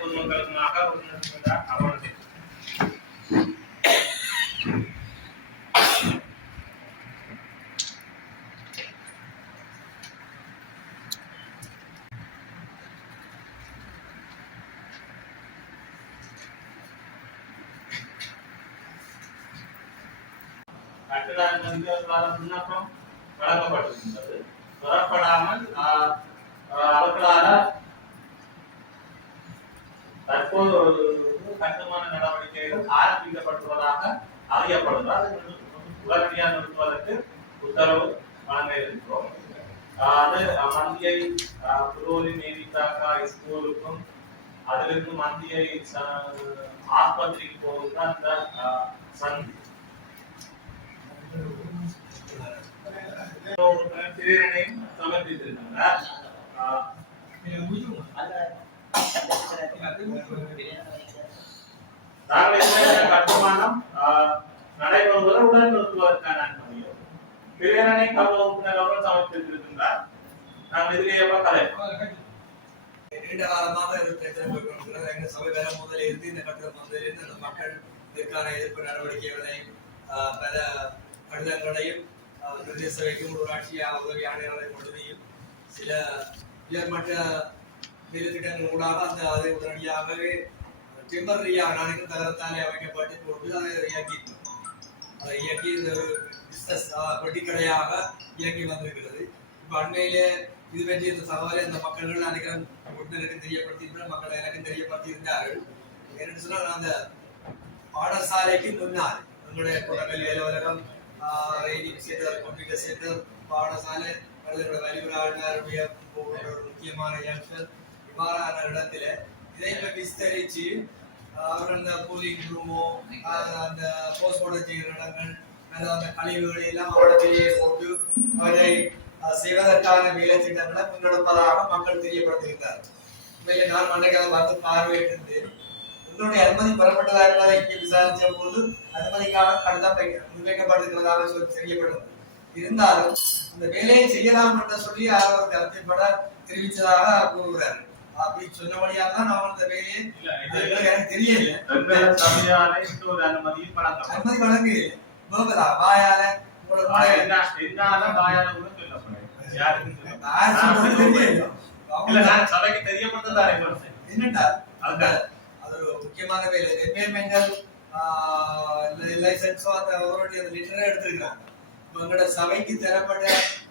பொதுமக்களுக்குமாக அவனது விண்ணப்பம் வழங்கப்பட்டிருக்கின்றது. பெறப்படாமல் அவர்களால் தற்போது கட்டுமான நடவடிக்கைகள் ஆரம்பிக்கப்பட்டுள்ளதாக அறியப்படுவதால் உடனடியாக நிறுத்துவதற்கு உத்தரவு வழங்க இருக்கிறோம். அது மந்தியை புரோலி நேரிட்டாக்கா ஸ்கூலுக்கும் அதிலிருந்து மந்தியை ஆஸ்பத்திரிக்கு போகுது அந்த சந்தி சமர்ப்பித்திருக்கிறார். கட்டுமானம் நடைபெறுவதை உடன் நிறுத்துவதற்கான அனுமதியும் பிரேரணை கௌரவ உறுப்பினர் அவர்கள் சமர்ப்பித்திருக்கின்றார். நாங்கள் இதிலேயே கலை நீண்ட காலமாக எங்க சபை வேலை முதலில் இருந்து இந்த கட்டணம் வந்ததிலிருந்து அந்த மக்கள் இதற்கான எதிர்ப்பு நடவடிக்கைகளை பல கடிதங்களையும் பிரதேச சபைக்கும் ஊராட்சி உதவி ஆணையாளர் முழுமையும் சில உயர்மட்ட திட்டங்கள் ஊடாக அந்த அதை உடனடியாகவே டெம்பரரியாக நாளைக்கு தகரத்தாலே அமைக்கப்பட்டு போட்டு அதை இயக்கி இந்த பிசினஸ் வெட்டிக்கடையாக இயங்கி வந்திருக்கிறது. இப்போ அண்மையிலே இது பற்றி இந்த சவாலை இந்த மக்கள்கள் அனைவரும் உறுப்பினருக்கு தெரியப்படுத்தியிருந்தால் மக்கள் எனக்கும் தெரியப்படுத்தியிருந்தார்கள். என்னென்னு சொன்னால் அந்த பாடசாலைக்கு முன்னால் எங்களுடைய குடக்கல்வி அலுவலகம் ரைடிங் சென்டர் கம்ப்யூட்டர் சென்டர் பாடசாலை அல்லது வழிபடாளருடைய ஒரு முக்கியமான யங்ஸ்டர் இவ்வாறான இடத்துல இதை விஸ்தரித்து அவர் அந்த கூலிங் ரூமோ அந்த போஸ்ட்மார்ட்டம் செய்கிற இடங்கள் அந்த கழிவுகளை எல்லாம் அவரிடையே போட்டு அவரை செய்வதற்கான வேலை திட்டங்களை முன்னெடுப்பதாக மக்கள் தெரியப்படுத்துகின்றார். உண்மையிலே நான் அன்றைக்கு அதை வந்து பார்வையிட்டிருந்தேன். உங்களுடைய அனுமதி பெறப்பட்டதா என்பதை இங்கே விசாரித்த போது அனுமதிக்காக கடிதம் முன்வைக்கப்பட்டிருக்கிறதாக தெரியப்பட்டது. இருந்தாலும் அந்த வேலையை செய்யலாம் என்று சொல்லி அவர் கருத்தைப்பட தெரிவித்ததாக கூறுகிறார். அப்படி சொன்னபடியாக தான் நான் அந்த வேலையை எனக்கு தெரியல. அனுமதி வழங்க வாயால என்னட்டா முக்கியமான வேலை என்விரான்மெண்டல் லைசன்ஸோ அந்த அவருடைய லிட்டரை எடுத்திருக்கிறாங்க. உங்களோட சபைக்கு தரப்பட்ட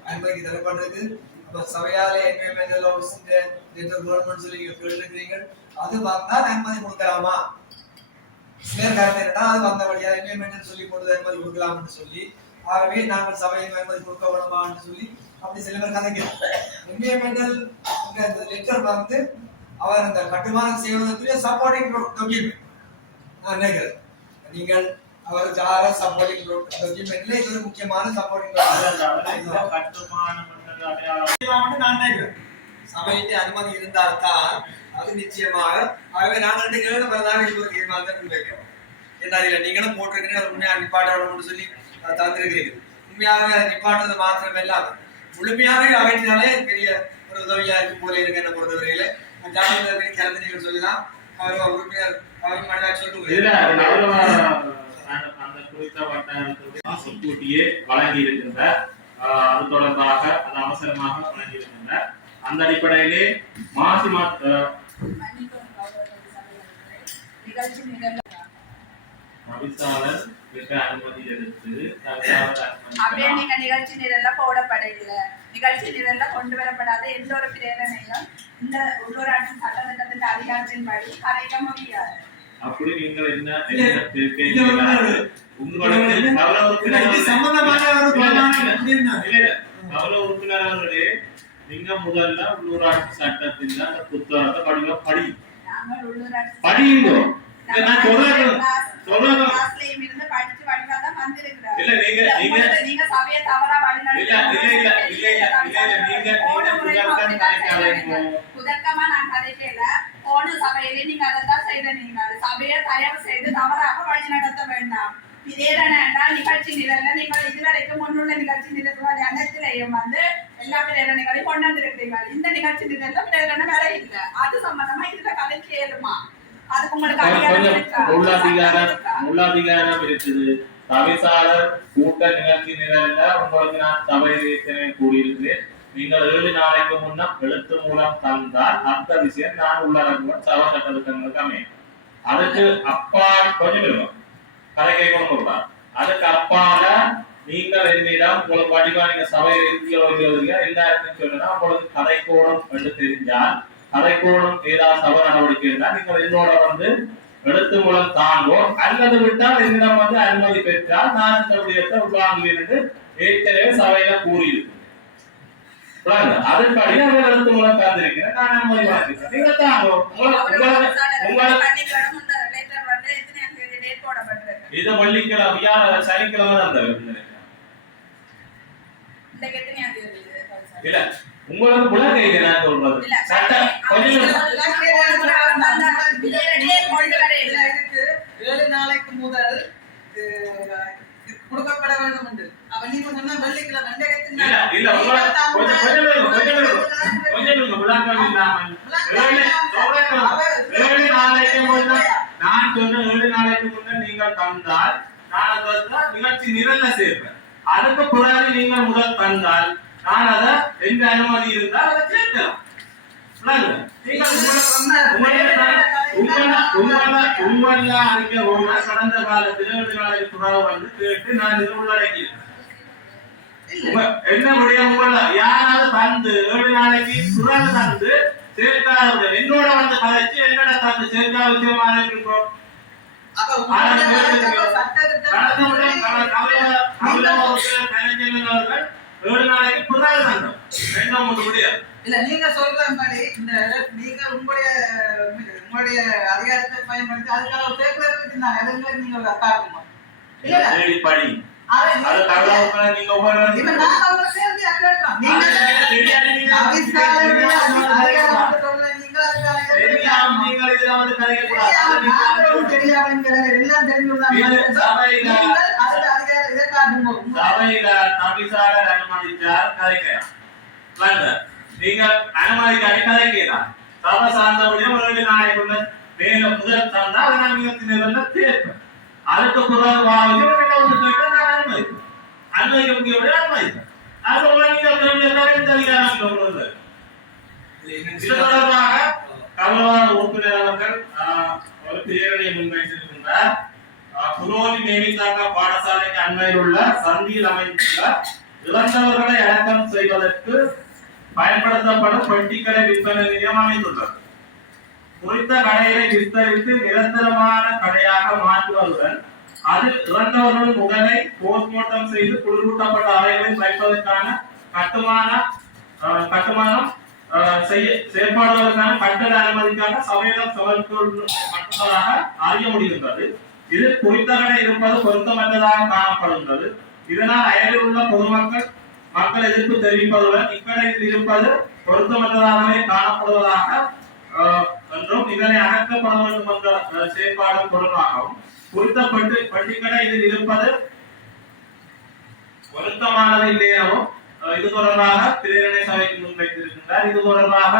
அனுமதிக்கு தரப்பட்டிருக்கு. அப்ப சபையால என்விரான்மெண்டல் ஆஃபீஸிന്റെ லெட்டர் கவர்மெண்ட் சொல்லி கேட்டிருக்கிறீங்க. அது வந்தால் அனுமதி கொடுக்கலாமா? சிலர் கருத்து அது வந்தபடியா என்விரான்மெண்டல் சொல்லி போட்டு அனுமதி கொடுக்கலாம்னு சொல்லி ஆகவே நாங்கள் சபையை அனுமதி கொடுக்க வேணுமான்னு சொல்லி அப்படி சில பேர் கதைக்கிறாங்க. என்விரான்மெண்டல் லெட்டர் வந்து அவர் அந்த கட்டுமானம் செய்வதற்குரிய சப்போர்ட்டிங் டாக்குமெண்ட் நான் நினைக்கிறேன். நீங்கள் அவர் ஜார சப்போர்ட்டிங் டாக்குமெண்ட்ல இது ஒரு முக்கியமான சப்போர்ட்டிங் நான் நினைக்கிறேன். சபையிட்டு அனுமதி இருந்தால்தான் அது நிச்சயமாக ஆகவே நான் 2 கிலோ வரதாக இது ஒரு தீர்மானத்தை வைக்கிறோம். என்ன நீங்களும் போட்டிருக்கீங்க அது உண்மையாக நிப்பாட்டணும்னு சொல்லி தந்திருக்கிறீங்க. உண்மையாக நிப்பாட்டுறது மாத்திரம் இல்லாம முழுமையாக அகற்றினாலே பெரிய ஒரு உதவியா இருக்கும் போல இருக்கு. என்ன பொறுத்தவரையில கலந்து சொல்லலாம். அவர் உறுப்பினர் வழங்கி இருக்கின்ற அது தொடர்பாக அது அவசரமாக வழங்கி இருக்கின்ற அந்த அடிப்படையிலே மாசி மவிசாளர் அனுமதி எடுத்து அப்படியே நீங்க நிகழ்ச்சி நிரல்ல போடப்படல. நிகழ்ச்சி நிரல்ல கொண்டு வரப்படாத எந்த ஒரு பிரேரணையும் இந்த உள்ளூராட்சி சட்டத்திட்டத்தின் அதிகாரத்தின்படி கலைக்க முடியாது. அப்படி நீங்கள் என்ன உங்களுக்கு உறுப்பினர்களே நீங்க முதல்ல உள்ளூராட்சி சட்டத்தின் அந்த புத்தகத்தை படிங்க படியுங்க. நான் சொல்றேன் இருந்து படிச்சு வழிகாதான் வந்திருக்கிறார். இல்ல நீங்க சபையை தவறா புதற்கமா நான் கதைக்கல. போன சபையிலே நீங்க அதைத்தான் செய்த. நீங்க சபையை தயவு செய்து தவறாக வழி நடத்த வேண்டாம். பிரேரணை என்றால் நிகழ்ச்சி நிரல்ல நீங்கள் இதுவரைக்கும் முன்னுள்ள நிகழ்ச்சி நிரல்கள் அனைத்திலையும் வந்து எல்லா பிரேரணைகளையும் கொண்டு வந்திருக்கிறீர்கள். இந்த நிகழ்ச்சி நிரல்ல பிரேரணை வேற இல்லை. அது சம்பந்தமா இதுல கதைக்கு ஏறுமா? அதுக்கு உங்களுக்கு அதிகாரம் இருக்கா? உள்ளாதிகாரம் இருக்குது. தவிசாளர் கூட்ட நிகழ்ச்சி நிரல்ல உங்களுக்கு நான் சபையில் கூடியிருக்கிறேன். நீங்கள் 7 நாளைக்கு முன்னம் எழுத்து மூலம் தந்தால் அந்த விஷயம் நான் உள்ளடக்குவேன் சபை சட்டத்திட்டங்களுக்கு அமையும். அதுக்கு அப்பா கொஞ்சம் இருக்கும் கதை கேட்கணும். அதுக்கு அப்பால நீங்கள் என்னிடம் உங்களுக்கு வடிவா நீங்க சபையில் இருக்கிறீங்க எல்லாருக்கும் சொன்னா உங்களுக்கு கதைக்கோணம் என்று தெரிஞ்சால் கதைக்கோணம் ஏதாவது சபை நடவடிக்கை இருந்தால் நீங்கள் என்னோட வந்து எழுத்து மூலம் தாங்கோ அல்லது விட்டால் என்னிடம் வந்து அனுமதி பெற்றால் நான் இந்த விடயத்தை உள்வாங்குவேன் என்று ஏற்கனவே சபையில கூறியிருக்கு. அதன்படி அவர் எழுத்து மூலம் தந்திருக்கிறேன். நான் அனுமதி வாங்கிக்கிறேன். நீங்க தாங்கோ இது வெள்ளிக்கிழமையா சனிக்கிழமை தான் இல்ல உங்களுக்கு புலகைக்கு நான் சொல்றது சட்டம் கொஞ்சம் 7 நாளைக்கு முதல் கொடுக்கப்பட வேண்டும் என்று அப்ப நீங்க சொன்னா வெள்ளிக்கிழமை இல்ல கொஞ்சம் விளக்கம் இல்லாமல் 7 நாளைக்கு முதல் நான் சொன்ன 7 நாளைக்கு முன்னர் நீங்கள் தந்தால் நான் அதை நிகழ்ச்சி நிரல்ல சேர்ப்பேன். அதுக்கு பிறகு நீங்கள் முதல் தந்தால் நான் அதை எந்த அனுமதி இருந்தால் அதை சேர்க்கலாம். உங்கள அடிக்க கடந்த காலத்தில் 7 நாளைக்கு பிறகு வந்து கேட்டு நான் இது உள்ளடக்கியிருக்கேன். என்ன முடியும் யாராவது தந்து 7 நாளைக்கு பிறகு தந்து சேர்க்காதவர்கள் என்னோட வந்து கதைச்சு என்னோட தந்து சேர்க்கா விஷயமாக இருக்கும். இல்ல நீங்க சொல்ற மாதிரி இந்த நீங்க உங்களுடைய அதிகாரத்தை பயன்படுத்தி அதுக்காக சேர்க்கிறதுக்கு நான் எதுவுமே நீங்க காட்டணுமா இல்ல நீங்கள் அனுமதிக்காக கதைக்கலாம். சபை சார்ந்தபடியும் 7 நாளைக்குள்ள மேல முதல் தந்தா அதை நான் நிகழ்ச்சி தேர்ப்பேன். அதுக்கு பிறகு அனுமதிக்க முடிய அனுமதிப்பேன். அது இது தொடர்பாக கமலவான உறுப்பினர் அவர்கள் ஒரு பிரேரணையை முன்வைத்திருக்கின்றார். புரோலி நேமித்தாக்க பாடசாலைக்கு அண்மையில் உள்ள சந்தியில் அமைந்துள்ள இறந்தவர்களை அடக்கம் செய்வதற்கு பயன்படுத்தப்படும் பெட்டிகளை விற்பனை நிலையம் அமைந்துள்ளது. குறித்த கடையை விஸ்தரித்து நிரந்தரமான கடையாக மாற்றுவதுடன் அதில் இறந்தவர்களின் உடலை போஸ்ட்மார்ட்டம் செய்து குளிரூட்டப்பட்ட அறைகளில் வைப்பதற்கான கட்டுமானம் செயற்பாடுகளுக்கான கட்டட அனுமதிக்காக சபையிடம் சமர்ப்பிக்கப்பட்டதாக அறிய முடிகின்றது. இதில் குறித்த கடை இருப்பது பொருத்தமற்றதாக காணப்படுகின்றது. இதனால் அயலில் உள்ள மக்கள் எதிர்ப்பு தெரிவிப்பதுடன் இக்கடையில் இருப்பது பொருத்தமற்றதாகவே காணப்படுவதாக என்றும் இதனை அகற்றப்பட வேண்டும் என்ற செயற்பாடு தொடர்பாகவும் குறித்த பட்டிக்கடை இதில் இருப்பது பொருத்தமானது இல்லையவும் இது தொடர்பாக பிரேரணை சபைக்கு முன்வைத்திருக்கின்றார். இது தொடர்பாக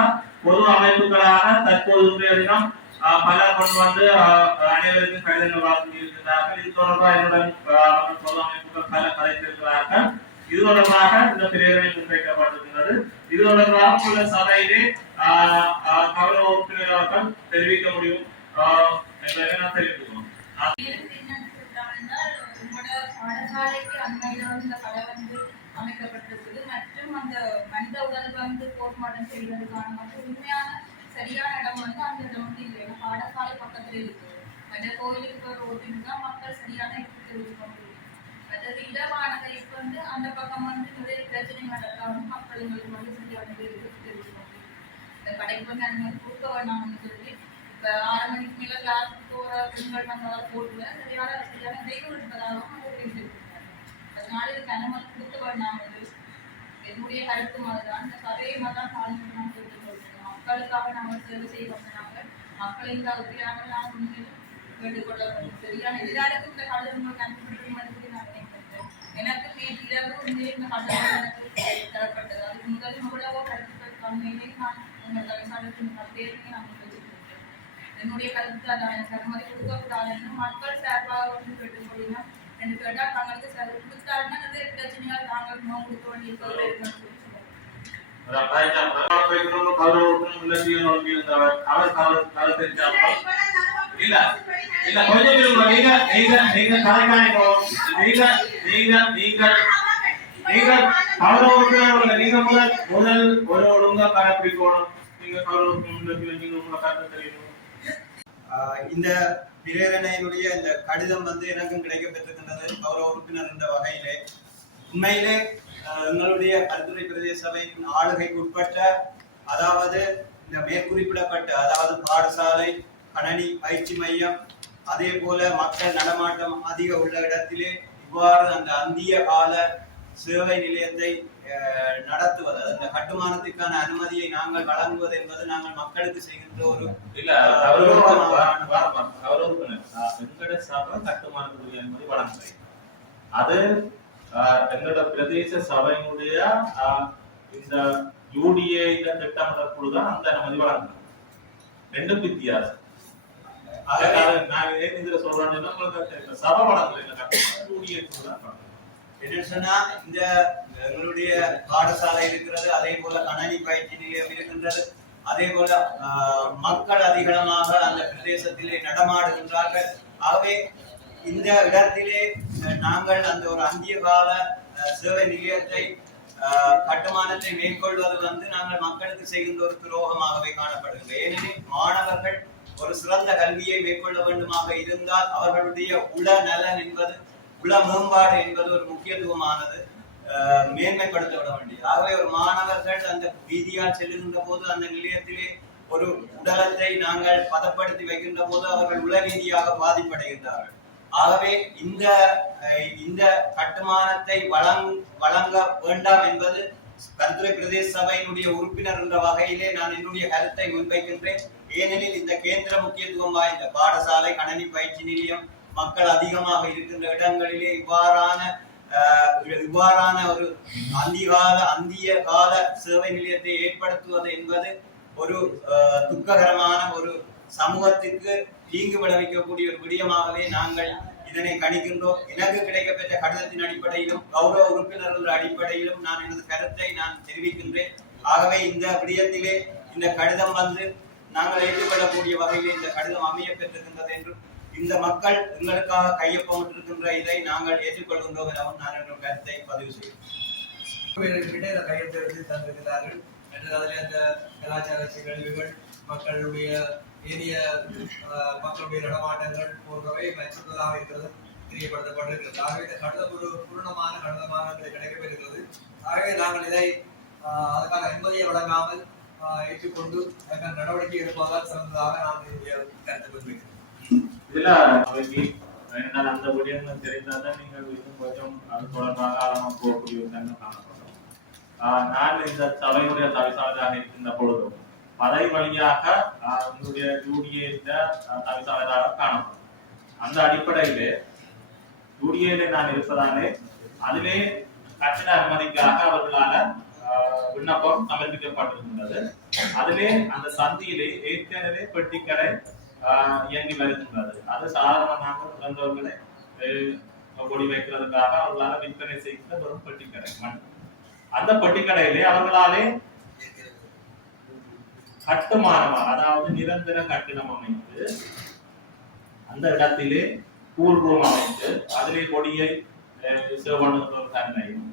பொது அமைப்புகளாக தற்போது இன்றைய தினம் பலர் கொண்டு வந்து அனைவருக்கும் கடிதங்கள் வழங்கியிருக்கிறார்கள். இது தொடர்பாக என்னுடன் பொது அமைப்புகள் பல கலைத்திருக்கிறார்கள். இது தொடர்பாக இந்த பிரேரணை முன்வைக்கப்பட்டிருக்கிறது. இது தொடர்பாக உள்ள சபையிலே கவன உறுப்பினர்கள் தெரிவிக்க முடியும் என்பதை நான் தெரிவித்துள்ளோம். பாடசாலைக்கு அண்மையில இந்த கடை வந்து அமைக்கப்பட்டிருக்குது மற்றும் அந்த மனித உடல் வந்து போஸ்ட்மார்ட்டம் செய்வதற்கான வந்து உண்மையான சரியான இடம் வந்து அந்த இடம் வந்து இல்லை. பாடசாலை பக்கத்துல இருக்கு. மற்ற கோயிலுக்கு ஒரு ரோட்டில் தான் மக்கள் சரியான இடத்துக்கு தெரிவிக்க முடியும். மற்றது இடமானதை இப்ப வந்து அந்த பக்கம் வந்து நிறைய பிரச்சனை நடக்காம மக்கள் எங்களுக்கு வந்து சரியான இடத்துக்கு தெரிவிக்க முடியும். இந்த கடைக்கு வந்து அந்த மாதிரி கொடுக்க வேண்டாம்னு சொல்லி இப்ப 6 மணிக்கு மேல கிளாஸ் போற பெண்கள் வந்ததால் போட்டுவேன் சரியான தெய்வம் இருப்பதாகவும் அதை தெரிவித்திருக்கிறார். அதனால இதுக்கு அனுமதி கொடுக்க வேண்டாம் என்னுடைய கருத்து மாதிரிதான் இந்த சபையை தான் சாதிக்கணும்னு சொல்லிட்டு சொல்றோம். மக்களுக்காக நாங்கள் சேவை செய்ய வந்தாங்க. மக்களை இந்த உதவியாக நான் உண்மையிலும் கேட்டுக்கொள்ளப்படும். சரியான எல்லாருக்கும் இந்த கடிதம் உங்களுக்கு அனுப்பப்பட்டிருக்கும் நான் நினைக்கிறேன். எனக்கு நேற்று இரவு உண்மையிலே இந்த கடிதம் எனக்கு தரப்பட்டது. அதுக்கு முதல் எவ்வளவோ கருத்துக்கள் கம்மியிலே நான் உங்கள் தலைசாலுக்கு இந்த கருத்தையே நான் வச்சுருக்கேன். என்னுடைய கருத்து அதான் சர்மதி கொடுக்கக்கூடாதுன்னு மக்கள் சார்பாக வந்து கேட்டுக்கொள்ளினா ரெண்டு கேட்டால் தங்களுக்கு கொடுத்தாருன்னா நிறைய பிரச்சனைகள் தாங்கள் நோய் கொடுக்க வேண்டியிருக்கிறது இருக்குன்னு இந்த பிரேரணையினுடைய இந்த கடிதம் வந்து எனக்கும் கிடைக்கப்பட்டிருக்கின்றது கௌரவ உறுப்பினர் என்ற வகையிலே. உண்மையிலே எங்களுடைய பரிந்துரை பிரதேச சபையின் ஆளுகைக்கு உட்பட்ட, அதாவது இந்த மேற்குறிப்பிடப்பட்ட, அதாவது பாடசாலை, கணனி பயிற்சி மையம், அதே போல மக்கள் நடமாட்டம் அதிக உள்ள இடத்திலே இவ்வாறு அந்த அந்திய கால சேவை நிலையத்தை நடத்துவது, அந்த கட்டுமானத்திற்கான அனுமதியை நாங்கள் வழங்குவது என்பது நாங்கள் மக்களுக்கு செய்கின்ற ஒரு கட்டுமானத்துடைய அனுமதி வழங்குகிறேன். அது எங்களோட பிரதேச சபையினுடைய இந்த யூடிஏ திட்டமிட குழுதான் அந்த அனுமதி வழங்குறோம். ரெண்டும் வித்தியாசம். நான் இதுல சொல்றேன், சபை வழங்குறேன், யூடிஏ குழு என்னன்னா இந்த எங்களுடைய பாடசாலை இருக்கிறது, அதே போல கணனி பயிற்சி நிலையம் இருக்கின்றது, அதே போல மக்கள் அதிகமாக அந்த பிரதேசத்திலே நடமாடுகின்றார்கள். ஆகவே இந்த இடத்திலே நாங்கள் அந்த ஒரு அந்திய கால சேவை நிலையத்தை கட்டுமானத்தை மேற்கொள்வது வந்து நாங்கள் மக்களுக்கு செய்கின்ற ஒரு துரோகமாகவே காணப்படுகிறது. ஏனெனில் மாணவர்கள் ஒரு சிறந்த கல்வியை மேற்கொள்ள வேண்டுமாக இருந்தால் அவர்களுடைய உள நலன் என்பது, உள மேம்பாடு என்பது ஒரு முக்கியத்துவமானது, மேன்மைப்படுத்தப்பட வேண்டியது. ஆகவே ஒரு மாணவர்கள் அந்த வீதியால் செல்லுகின்ற போது அந்த நிலையத்திலே ஒரு உடலத்தை நாங்கள் பதப்படுத்தி வைக்கின்ற போது அவர்கள் உள ரீதியாக பாதிப்படைகின்றார்கள். ஆகவே இந்த கட்டுமானத்தை வழங்க வேண்டாம் என்பது பரிந்துரை பிரதேச சபையினுடைய உறுப்பினர் என்ற வகையிலே நான் என்னுடைய கருத்தை முன்வைக்கின்றேன். ஏனெனில் இந்த கேந்திர முக்கியத்துவம் வாய்ந்த பாடசாலை, கணனி பயிற்சி நிலையம், மக்கள் அதிகமாக இருக்கின்ற இடங்களிலே இவ்வாறான ஒரு அந்திய கால சேவை நிலையத்தை ஏற்படுத்துவது என்பது ஒரு துக்ககரமான ஒரு சமூகத்திற்கு தீங்கு விளைவிக்கக்கூடிய ஒரு விடயமாகவே நாங்கள் இதனை கணிக்கின்றோம். எனக்கு கிடைக்கப்பெற்ற கடிதத்தின் அடிப்படையிலும் கௌரவ உறுப்பினர்கள் அடிப்படையிலும் நான் எனது கருத்தை நான் தெரிவிக்கின்றேன். ஆகவே இந்த விடயத்திலே இந்த கடிதம் வந்து நாங்கள் ஏற்றுக்கொள்ளக்கூடிய வகையில் இந்த கடிதம் அமைய பெற்றிருக்கின்றது என்றும், இந்த மக்கள் எங்களுக்காக கையொப்பமிட்டிருக்கின்ற இதை நாங்கள் ஏற்றுக்கொள்கின்றோம் எனவும் நான் என்ற கருத்தை பதிவு செய்கிறேன். கையெழுத்து தந்திருக்கிறார்கள் என்று அதில் அந்த கலாச்சார நிகழ்வுகள், மக்களுடைய ஏரிய மக்களுடைய நடமாட்டங்கள் போன்றவை பயனுள்ளதாக இருக்கிறது தெரியப்படுத்தப்பட்டிருக்கிறது. ஆகவே இந்த கடிதம் ஒரு பூர்ணமான கடிதமாக கிடைக்கப்பெறுகிறது. ஆகவே நாங்கள் இதை அதற்கான அனுமதியை வழங்காமல் ஏற்றுக்கொண்டு அதற்கான நடவடிக்கை எடுப்பதால் சிறந்ததாக நான் என்னுடைய கருத்தை முன்வைக்கிறேன். இதுல அவைக்கு அந்த விடயங்கள் தெரிந்தால்தான் நீங்கள் இன்னும் கொஞ்சம் அது தொடர்பாக ஆழமாக போகக்கூடிய தன்மை காணப்படும். நான் இந்த சபையுடைய தவிசாளராக இருக்கின்ற பொழுதும் பதை வழியாக என்னுடைய யூடிஏ தவிசாளராக காணப்படும். அந்த அடிப்படையிலே யூடிஏல நான் இருப்பதாலே அதிலே கட்டண அனுமதிக்காக அவர்களால விண்ணப்பம் சமர்ப்பிக்கப்பட்டிருக்கின்றது. அதிலே அந்த சந்தியிலே ஏற்கனவே பெட்டிக்கடை இயங்கி வருகின்றது. அது சாதாரணமாக இறந்தவர்களை கொடி வைக்கிறதுக்காக அவர்களால் விற்பனை செய்கின்ற ஒரு பெட்டிக்கடை. அந்த பெட்டிக்கடையிலே அவர்களாலே கட்டுமானமாக, அதாவது நிரந்தர கட்டிடம் அமைத்து அந்த இடத்திலே கூல் ரூம் அமைத்து அதிலே கொடியை சேவனுகின்ற ஒரு தன்மையும்,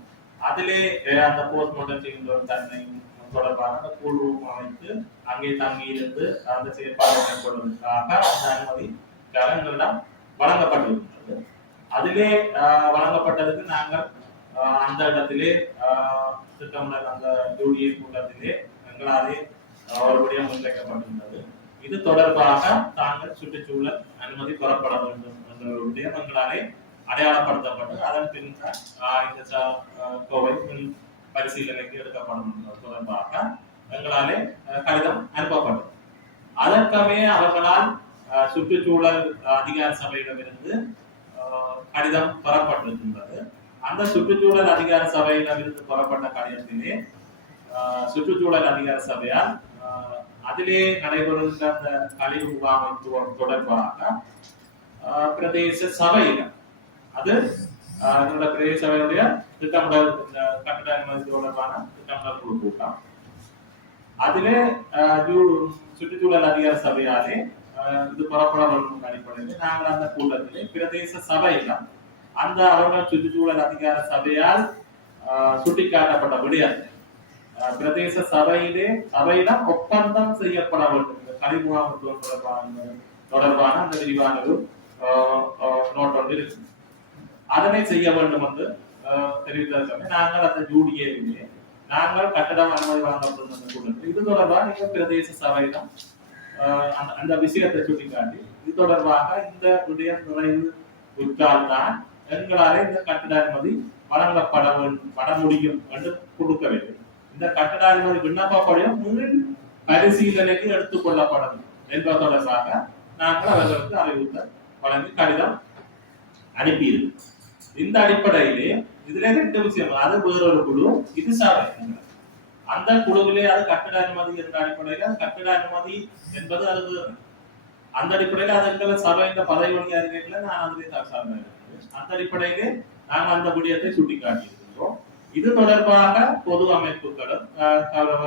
அதிலே அந்த போஸ்ட்மார்ட்டம் செய்கின்ற ஒரு தன்மையும் தொடர்பான அந்த கூல் ரூம் அமைத்து அங்கே தங்கியிருந்து அந்த செயற்பாடு மேற்கொள்வதற்காக அந்த அனுமதி எங்களிடம் வழங்கப்பட்டிருக்கிறது. அதிலே வழங்கப்பட்டதுக்கு நாங்கள் அந்த இடத்திலே திட்டமிடல் அந்த யூடிஏ கூட்டத்திலே எங்களாலே அவர்களுடைய முன்வைக்கப்பட்டிருந்தது. இது தொடர்பாக தாங்கள் சுற்றுச்சூழல் அனுமதி பெறப்பட வேண்டும் எங்களுடைய எங்களாலே அடையாளப்படுத்தப்பட்டு அதன் பின்னர் இந்த கோவை பரிசீலனைக்கு எடுக்கப்படும் தொடர்பாக எங்களாலே கடிதம் அனுப்பப்பட்டது. அதற்கமே அவர்களால் சுற்றுச்சூழல் அதிகார சபையிடமிருந்து கடிதம் பெறப்பட்டிருக்கின்றது. அந்த சுற்றுச்சூழல் அதிகார சபையிடமிருந்து பெறப்பட்ட கடிதத்திலே சுற்றுச்சூழல் அதிகார சபையால் அதிலே நடைபெறுகின்ற அந்த கழிவு முகாமைத்துவம் தொடர்பாக பிரதேச சபையிடம் அது எங்களோட பிரதேச சபையுடைய திட்டமிடல் கட்டட அனுமதி தொடர்பான திட்டமிடல் குழு கூட்டம் அதிலே சுற்றுச்சூழல் அதிகார சபையாலே இது புறப்பட வேண்டும் அடிப்படையில் நாங்கள் அந்த கூட்டத்திலே பிரதேச சபையிடம் அந்த அவர்கள் சுற்றுச்சூழல் அதிகார சபையால் சுட்டிக்காட்டப்பட்ட விடயத்தை பிரதேச சபையிடம் ஒப்பந்தம் செய்யப்பட வேண்டும். கழிவு முகாமைத்துவம் தொடர்பான அந்த விரிவான நோட் ஒன்று இருக்கு. அதனை செய்ய வேண்டும் என்று தெரிவித்ததற்காக நாங்கள் அந்த ஜூடியிலே நாங்கள் கட்டடம் அனுமதி வழங்கப்படும் அந்த கூட்டத்தில் இது தொடர்பாக நீங்கள் பிரதேச சபையிடம் அந்த விஷயத்தை சுட்டிக்காட்டி இது தொடர்பாக இந்த விடயம் நிறைவு உற்றால்தான் எங்களாலே இந்த கட்டட அனுமதி வழங்கப்பட முடியும் என்று கொடுக்க வேண்டும். இந்த கட்டட அனுமதி விண்ணப்பப்படியும் மீள் பரிசீலனைக்கு எடுத்துக் கொள்ளப்படும் என்பது தொடர்பாக நாங்கள் அவர்களுக்கு அறிவுறுத்தல் வழங்கி கடிதம் அனுப்பியிருக்கிறோம். இந்த அடிப்படையிலே இதுல 2 விஷயம், அது வேறொரு குழு, இது சபை. அந்த குழுவிலே அது கட்டட அனுமதி என்ற அடிப்படையில கட்டட அனுமதி என்பது அது அந்த அடிப்படையில அது சபை இந்த பதவி ஒழுங்கு அறிக்கையில நான் அதிலே சார்ந்தேன். அந்த அடிப்படையிலே நாங்கள் அந்த விடயத்தை சுட்டிக்காட்டியிருக்கிறோம். இது தொடர்பாக பொது அமைப்புகளும் கௌரவ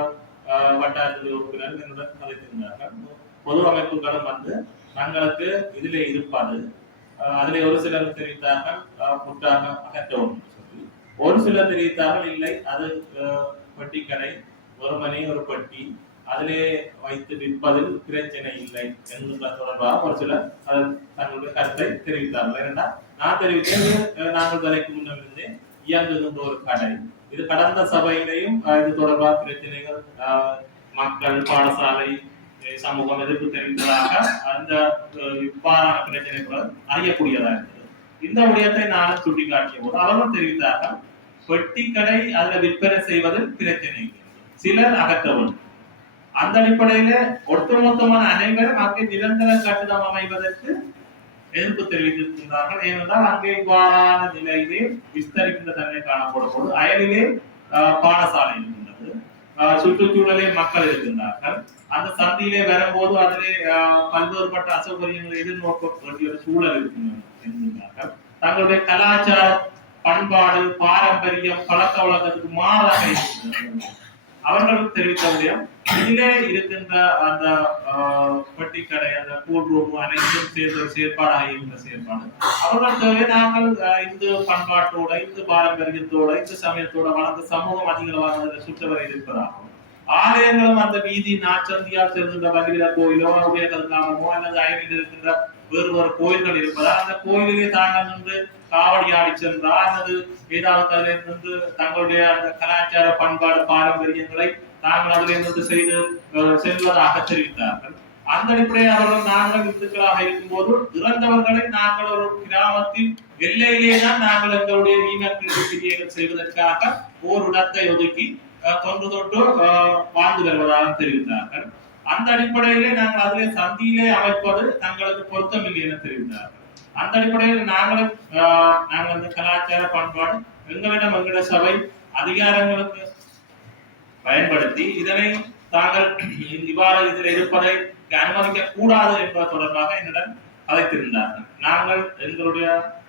வட்டாரத்தில் உறுப்பினர்கள் என்னுடன் கதைத்திருந்தார்கள். பொது அமைப்புகளும் வந்து தங்களுக்கு இதிலே இருப்பது அதிலே ஒரு சிலர் தெரிவித்தார்கள் முற்றாக அகற்றவும் சொல்லி, ஒரு சிலர் தெரிவித்தார்கள் இல்லை அது பெட்டி கடை ஒரு மணி ஒரு பெட்டி அதிலே வைத்து விற்பதில் பிரச்சனை இல்லை என்பது தொடர்பாக ஒரு சிலர் தங்களுடைய கருத்தை தெரிவித்தார்கள். ஏனென்றால் நான் தெரிவித்தேன் நாங்கள் தலைக்கு முன்னிருந்தே இயங்குகின்ற ஒரு கடை, இது கடந்த சபையிலையும் இது தொடர்பாக பிரச்சனைகள் மக்கள் பாடசாலை சமூகம் எதிர்ப்பு தெரிவித்ததாக அந்த இவ்வாறான பிரச்சனைகள் அறியக்கூடியதாக இருந்தது. இந்த விடயத்தை நானும் சுட்டிக்காட்டிய போது அவர்கள் தெரிவித்தார்கள் பெட்டி கடை அதில் விற்பனை செய்வதில் பிரச்சனை சிலர் அகற்றவும். அந்த அடிப்படையில ஒட்டுமொத்தமான அனைவரும் அங்கே நிரந்தர கட்டிடம் அமைவதற்கு எதிர்ப்பு தெரிவித்திருக்கின்றார்கள். ஏனென்றால் அங்கே இவ்வாறான நிலையிலே விஸ்தரிக்கின்ற தன்மை காணப்படும் போது அயலிலே பாடசாலை இருக்கின்றது, சுற்றுச்சூழலே மக்கள் இருக்கின்றார்கள். அந்த சந்தியிலே வரும்போது அதிலே பல்வேறுபட்ட அசௌகரியங்களை எதிர்நோக்க வேண்டிய சூழல் இருக்கின்றார்கள். தங்களுடைய கலாச்சார பண்பாடு பாரம்பரியம் பழக்க வழக்கத்துக்கு மாறாக இருக்கின்றனர். அவர்கள் தெரிவித்த விடயம் இதிலே இருக்கின்ற அந்த பெட்டி கடை அந்த கூல் ரூம் அனைத்தும் சேர்ந்த செயற்பாடாக இருந்த செயற்பாடு அவர்கள் தேவை நாங்கள் இந்து பண்பாட்டோட இந்து பாரம்பரியத்தோட இந்து சமயத்தோட வளர்ந்த சமூகம் அதிகளவாக சுற்றவரை இருப்பதாகும். ஆலயங்களும் அந்த வீதி நாச்சந்தியால் செல்கின்ற வலிவில கோயிலோ உபயோகமோ அல்லது அயலில் இருக்கின்ற வேறு வேறு கோயில்கள் இருப்பதால் அந்த கோயிலிலே தாங்கள் நின்று காவடி ஆடி சென்றால் அல்லது ஏதாவது அதில் நின்று தங்களுடைய அந்த கலாச்சார பண்பாடு பாரம்பரியங்களை தாங்கள் அதில் நின்று செய்து செல்வதாக தெரிவித்தார்கள். அந்த அடிப்படையில் அவர்கள் நாங்கள் இந்துக்களாக இருக்கும் போது இறந்தவர்களை நாங்கள் ஒரு கிராமத்தின் எல்லையிலே தான் நாங்கள் எங்களுடைய வீணக்கிரியைகள் செய்வதற்காக ஓர் இடத்தை ஒதுக்கி தொன்று தொட்டு வாழ்ந்து வருவதாக தெரிவித்தார்கள். அந்த அடிப்படையிலே நாங்கள் அதிலே சந்தியிலே அமைப்பது தங்களுக்கு பொருத்தமில்லை என தெரிவித்தார்கள். அந்த அடிப்படையில் நாங்கள் அந்த கலாச்சார பண்பாடு எங்களிட சபை அதிகாரங்களுக்கு பயன்படுத்தி இதனை தாங்கள் இவ்வாறு இதில் இருப்பதை அனுமதிக்க கூடாது என்பது தொடர்பாக என்னிடம் அழைத்திருந்தார்கள். நாங்கள் எங்களுடைய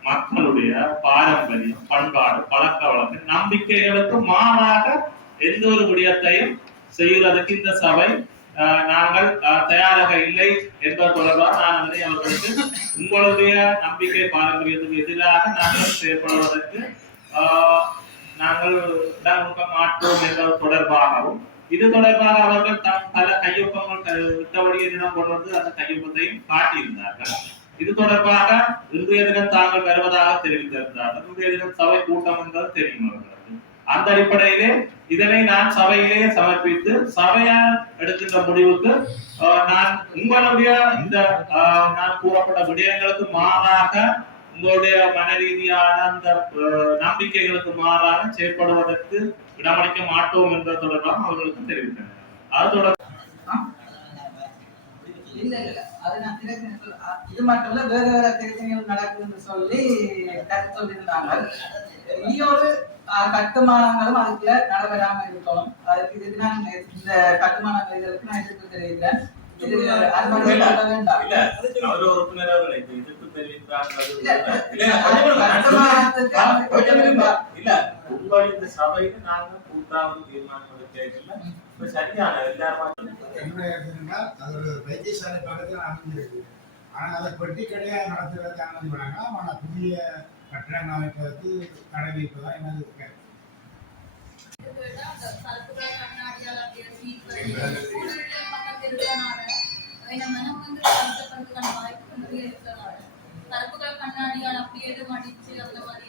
மக்களுடைய பாரம்பரியம் பண்பாடு பழக்க வழக்கம் நம்பிக்கைகளுக்கு மாறாக எந்த ஒரு விடயத்தையும் செய்வதற்கு இந்த சபை நாங்கள் தயாராக இல்லை என்பது தொடர்பாக நான் அதனை அவர்களுக்கு உங்களுடைய நம்பிக்கை பாரம்பரியத்துக்கு எதிராக நாங்கள் செயல்படுவதற்கு நாங்கள் இடம் கொடுக்க மாட்டோம் என்பது தொடர்பாகவும் இது தொடர்பாக அவர்கள் பல கையொப்பங்கள் விட்டபடியே தினம் கொண்டு வந்து அந்த கையொப்பத்தையும் காட்டியிருந்தார்கள். இது தொடர்பாக இன்றைய தினம் தாங்கள் வருவதாக தெரிவித்திருந்தார்கள். இன்றைய தினம் சபை கூட்டம் என்பது தெரியும் அவர்களுக்கு. அந்த அடிப்படையிலே இதனை நான் சபையிலே சமர்ப்பித்து சபையால் எடுக்கின்ற முடிவுக்கு நான் உங்களுடைய இந்த நான் கூறப்பட்ட விடயங்களுக்கு மாறாக உங்களுடைய மன ரீதியான அந்த நம்பிக்கைகளுக்கு மாறாக செயற்படுவதற்கு இடமளிக்க மாட்டோம் என்ற தொடர்பாக அவர்களுக்கு தெரிவித்தனர். அது தொடர்பாக இல்ல அது நான் இது மட்டும் இல்ல வேற வேற பிரச்சனைகள் நடக்குதுன்னு சொல்லி கருத்து சொல்லியிருந்தாங்க. இன்னொரு கட்டுமானங்களும் அதுக்குள்ள நடைபெறாம இருக்கணும். அதுக்கு இதுக்கு நான் இந்த கட்டுமானங்கள் இதற்கு நான் எதிர்ப்பு தெரிவிக்கிறேன். வைத்தியசாலை பக்கத்தில் அமைஞ்சிருக்கு. ஆனால் அதை பெட்டி கடையாக நடத்துவதற்கு அனுமதி வழங்கலாம். ஆனால் புதிய கட்டணம் அமைப்பதற்கு தடை வைப்பதா எனது கருத்து. கண்ணாடியால் அப்படி எதுவும் அடிச்சு அந்த மாதிரி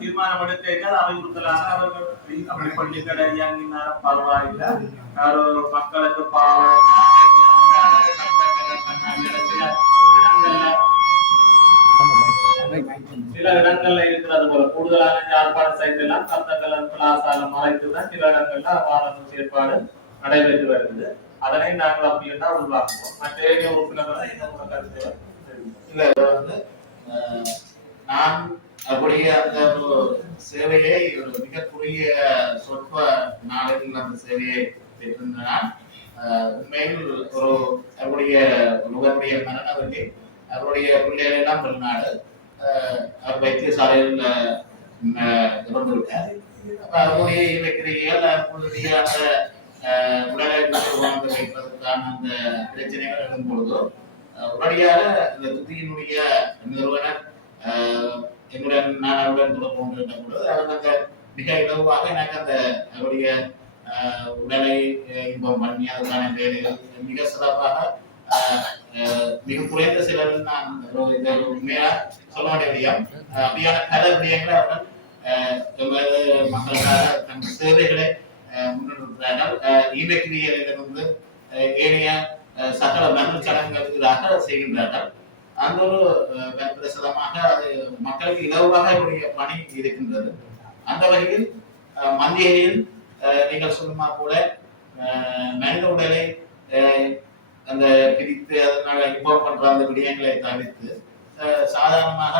தீர்மானம் எடுக்க அறிவுறுத்தலாக அவர்கள் அப்படி பள்ளிக்கடை இயங்கினாலும் பரவாயில்லை. மக்களுக்கு சில இடங்கள்ல இருக்கிறது போல கூடுதலான ஏற்பாடு செய்தெல்லாம் கத்தங்கள் பிளாசால மறைத்துதான் சில இடங்கள்ல அவ்வாறான செயற்பாடு நடைபெற்று வருகிறது. அதனை நாங்கள் அப்படி என்றால் உருவாக்குவோம். மற்ற உறுப்பினர்கள் நான் அப்படியே அந்த சேவையை ஒரு மிக குறுகிய சொற்ப நாளில் அந்த சேவையை பெற்றிருந்தான். உண்மையில் ஒரு அவருடைய மரணவெளி அவருடைய பிள்ளைகள் எல்லாம் வெளிநாடு அவர் வைத்தியசாலையில் இறந்துவிட்டார். அவருடைய இலக்கிரிகள் அவருடைய அந்த உடலை உணர்ந்து வைப்பதற்கான அந்த பிரச்சனைகள் எழும் பொழுதோ உடனடியாக இந்த துதியினுடைய நிறுவனர் என்னுடன் நான் அவருடன் தொடர்பு கொண்டிருந்த பொழுது அவர் அந்த மிக இலவாக எனக்கு அந்த அவருடைய உடலை இன்பம் பண்ணி அதற்கான வேலைகள் மிக சிறப்பாக மிக குறைந்த செலவில் நான் உண்மையா சொல்ல வேண்டிய விடயம் அப்படியான பல விடயங்களை அவர்கள் எங்களது மக்களுக்காக தங்கள் சேவைகளை முன்னிறுத்துகிறார்கள். ஈமக்கிரியிலிருந்து ஏனைய சகல நன்மை சடங்குகளுக்காக செய்கின்றார்கள். அந்த ஒரு பிரசதமாக அது மக்களுக்கு இலவாக என்னுடைய பணி இருக்கின்றது. அந்த வகையில் மந்தியில் நீங்கள் சொல்லுமா கூட மனித உடலை அந்த பிரித்து அதனால இன்ஃபார்ம் பண்ற அந்த விடயங்களை தவிர்த்து சாதாரணமாக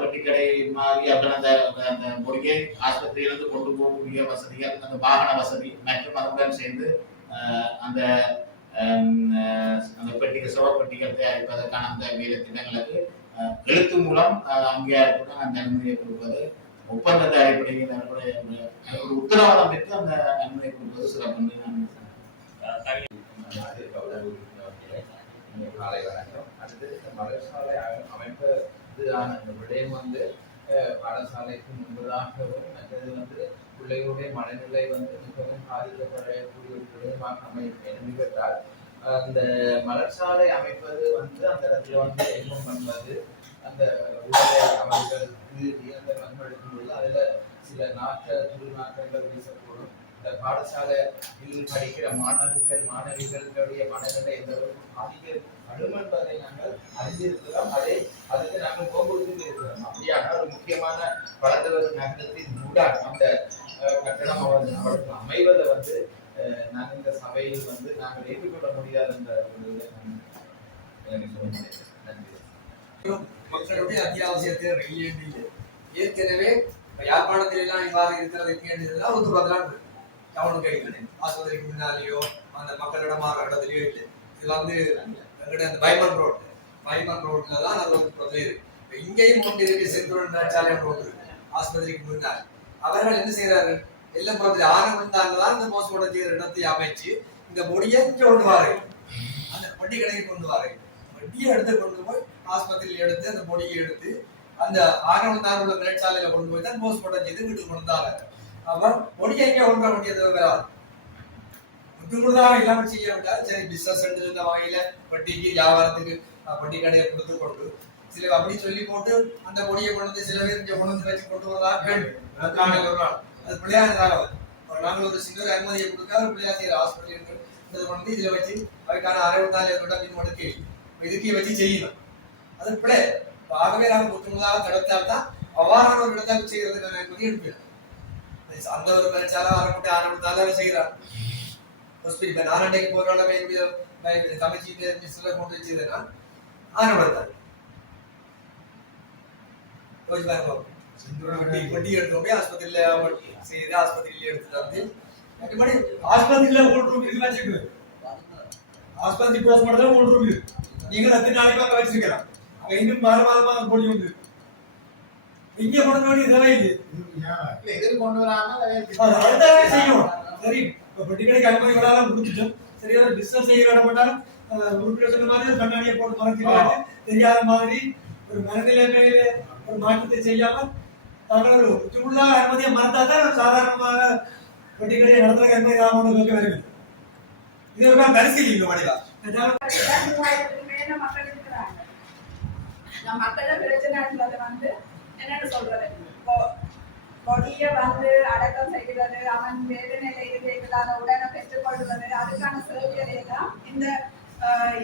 பெட்டிக்கடை மாதிரி அந்த அந்த மொழியை ஆஸ்பத்திரியிலிருந்து கொண்டு போகக்கூடிய வசதிகள், அந்த வாகன வசதி மற்றும் அதனுடன் சேர்ந்து அந்த அந்த பெட்டிகள் சிவப்பெட்டிகள் தயாரிப்பதற்கான அந்த வேலை திட்டங்களுக்கு எழுத்து மூலம் அங்கீகாரத்துடன் அந்த அனுமதியை கொடுப்பது, ஒப்பந்தத்தை அடிப்படையில் ஒரு உத்தரவாதம் பெற்று அந்த அனுமதியை கொடுப்பது சிறப்பு. காலை வணக்கம். அடுத்து மலர்சாலை அமைப்பதான அந்த விடயம் பாடசாலைக்கு முன்பதாகவும் மற்றது பிள்ளைகளுடைய மனநிலை மிகவும் பாதிக்கப்படக்கூடிய ஒரு விடயமாக அமைப்பு பெற்றால் அந்த மலர்சாலை அமைப்பது அந்த இடத்துல இன்பம் பண்ணுவது, அந்த உடலை அவர்களுக்கு அந்த மண்படுத்தும் பொழுது அதுல சில துர்நாற்றங்கள் வீசக்கூடும். இந்த பாடசாலையில் படிக்கிற மாணவிகளுடைய மனநிலை எந்த அளவுக்கு பாதிக்கப்படும் என்பதை நாங்கள் அறிந்திருக்கிறோம். அதுக்கு நாங்கள் போக்குவரத்து இருக்கிறோம். அப்படியான ஒரு முக்கியமான வளர்ந்தவர் நகரத்தின் ஊடாக அந்த கட்டணம் அவர்களுக்கு அமைவதை நாங்கள் இந்த சபையில் நாங்கள் ஏற்றுக்கொள்ள முடியாது என்ற மக்களுடைய அத்தியாவசியத்தை ஏற்கனவே யாழ்ப்பாணத்தில் எல்லாம் இவ்வாறு இருக்கிறது ஒரு பதிலாக டவுனுக்கு அடிக்கணே ஆஸ்பத்திரிக்கு முன்னாலேயோ அந்த மக்களிடமான இடத்துலயோ இல்லை. இது எங்கிட்ட அந்த பைமன் ரோட்ல தான் அது ஒரு பிரச்சனை இருக்கு. இங்கேயும் ஒன்று இருக்கு, செந்தூர் சாலை ரோடு ஆஸ்பத்திரிக்கு முன்னால். அவர்கள் என்ன செய்யறாரு, எல்லாம் பக்கத்துல ஆரம்பித்தாங்கதான் இந்த போஸ்ட்மார்ட்டம் செய்யற இடத்தை அமைச்சு இந்த பொடியை இங்க கொண்டு வாரு, அந்த பொடி கடைக்கு கொண்டு வாரு, பொடியை எடுத்து கொண்டு போய் ஆஸ்பத்திரியில் எடுத்து அந்த பொடியை எடுத்து அந்த ஆரம்பத்தார் உள்ள தொழிற்சாலையில கொண்டு போய் தான் போஸ்ட்மார்ட்டம் செய்து வீட்டுக்கு கொண்டாங்க. அவர் பொடியை இங்க கொண்டு வர வேண்டியது வராது. முற்றுமுழுதாக இல்லாமல் செய்ய வேண்டாம். சரி, பிசினஸ் இருந்த வகையில வட்டிக்கு வியாபாரத்துக்கு வட்டி கடையை கொடுத்து கொண்டு சில அப்படி சொல்லி போட்டு அந்த பொடியை கொண்டு வந்து சில பேர் இங்க கொண்டு வந்து வச்சு கொண்டு வரதா வேண்டும். ஒரு நாள் அது பிள்ளையார் நாங்கள் ஒரு சின்ன அனுமதியை கொடுக்க ஒரு பிள்ளையார் செய்யற ஹாஸ்பிட்டல் கொண்டு வந்து இதுல வச்சு அதுக்கான 64 இது மட்டும் கேள்வி இதுக்கு வச்சு செய்யணும். அது பிள்ளை ஆகவே நாங்கள் முற்றுமுதாக தடுத்தால் தான் அவ்வாறான ஒரு இடத்தை செய்யறதுக்கான என்பதை எடுப்பேன். அந்த ஒரு பிரச்சாரம் ஆரம்பிட்டு ஆரம்பித்தாலும் செய்யறாங்க. ஹாஸ்பிட்டல் நாலண்டைக்கு போறோட தமிழ்ச்சிட்டு மிஸ்ல கொண்டு வச்சதுன்னா ஆரம்பித்தாங்க. வட்டி எடுத்தோம் ஆஸ்பத்திரியில செய்து ஆஸ்பத்திரியில எடுத்துட்டு வந்து ஆஸ்பத்திரியில ஓட்டு இருக்கு. ஆஸ்பத்திரி போஸ்ட் மார்ட்டம் ஓட்டு இருக்கு. நீங்க 10 நாளைக்கு அங்க வச்சிருக்கலாம். அங்க இன்னும் மாதமா போடி உண்டு. இங்க கொண்டு வந்து தேவையில்லை. எதிர் கொண்டு வராம அடுத்த செய்யணும். சரி இப்ப பெட்டிக்கடைக்கு அனுமதி விடாம முடிச்சிட்டோம். சரியான பிசினஸ் செய்ய விட மாட்டாலும் உறுப்பினர் சொன்ன மாதிரி கண்ணாடியை போட்டு மறைச்சு தெரியாத மாதிரி ஒரு மனநிலைமையில ஒரு மாற்றத்தை செய்யாம தாங்கள் ஒரு முற்றுமுழுதாக அனுமதியை மறந்தாதான் சாதாரணமாக பெட்டிக்கடையை நடத்துறதுக்கு அனுமதி ஆகணும்னு கேட்க வருகிறது. இது ஒரு பரிசீலிங்க வடிவா 3000க்கு மேல மக்கள் இருக்கிறாங்க. நம்ம மக்களோட பிரச்சனைன்றது வந்து என்னன்னு சொல்றது, கொடிய வந்து அடக்கம் செய்கிறது, அவன் வேதனையில இருக்கிறது, அதை உடனே பெற்றுக்கொள்வது, அதுக்கான சேவைகளை தான் இந்த